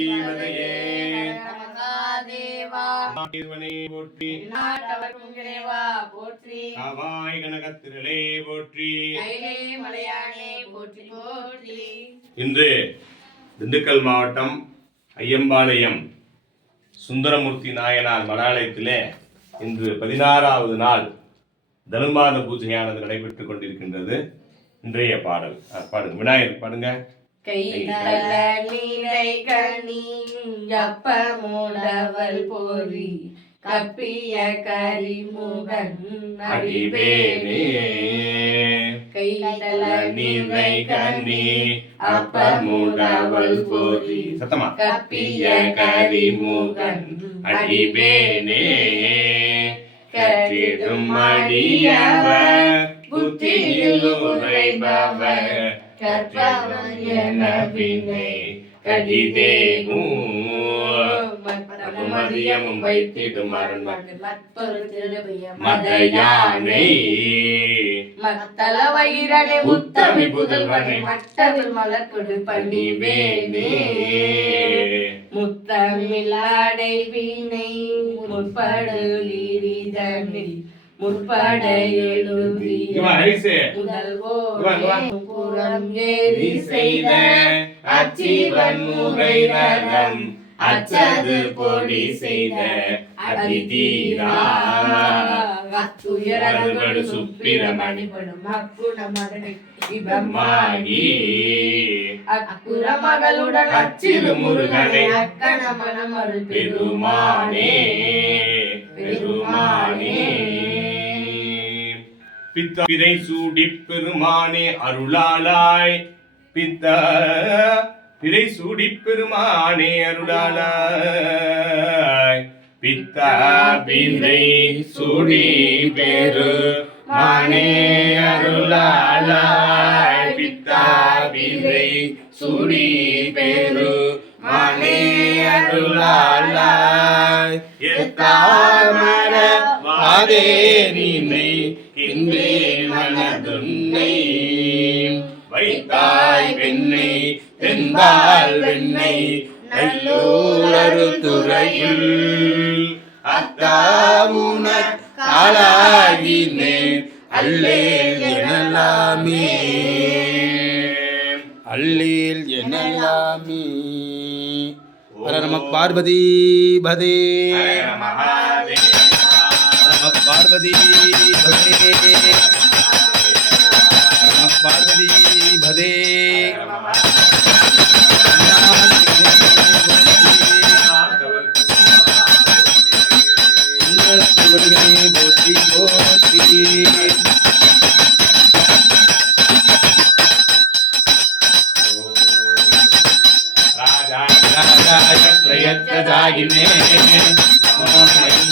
இன்று திண்டுக்கல் மாவட்டம் ஐயம்பாளையம் சுந்தரமூர்த்தி நாயனார் மடாலயத்திலே இன்று 16வது நாள் தனுர்மாத பூஜையானது நடைபெற்றுக் கொண்டிருக்கின்றது. இன்றைய பாடல் பாடுங்க, விநாயகர் பாடுங்க. கைதல நீரை கணியப்ப மூடவல் போரி கப்பிய கரிமுகன் அடிபேனே. கைதல நீரை கணி அப்ப மூடவல் போரி சத்தமா கப்பிய கரிமுகன் அடிபேனே. கற்றிடும் அடியவர் புத்தியில் உரைபவர் கற்பவன் என வினை கடிதேகும் மதியமும் வைத்திடும் மதயானை மத்தள வயிறனை உத்தமி புதல்வனை மட்டவில் மலர்கொடு பணிவேனே. முத்தமிழாடை வீணை முற்படுதனில் முற்பட எழுதிய முதல்வோரம் ஏறி செய்த அச்சிவன் முறை ரதம் அச்சது பொடி செய்த அதிதீரா துயரடு சுப்பிரமணிபடும் அக்குணமகி அக்குற மகளுடன் அச்சிறு முருகனை அக்கண மனமருள் பெருமானே பெருமானே. பிறை சூடி பெருமானே அருளாளாய் பிறை சூடி பெருமானே அருளாளாய் பித்தா பிறை சூடி பெருமானே அருளாளாய் பித்தா பிறை சூடி பெருமானே அருளாளாய் எத்தாமர வாதேரினை இன்றே மனதுன்னை வைத்தாய் வெண்ணை தென்பால் வெண்ணை நல்லூரரு துறையில் அத்தாவுனற் காலாகினே அல்லேல் எனலாமே அல்லேல் எனலாமே. ஹர நம பார்வதி பதே நம பார்வதி பதே நம பார்வதி பதே. போற்றி போற்றி பிரயத்னதாயினே நமோ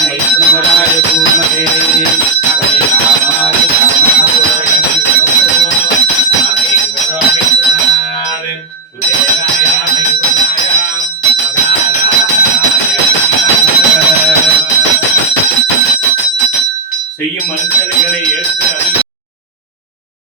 வைஷ்ணவராய பூர்ணவே செய்யும் மனுஷனை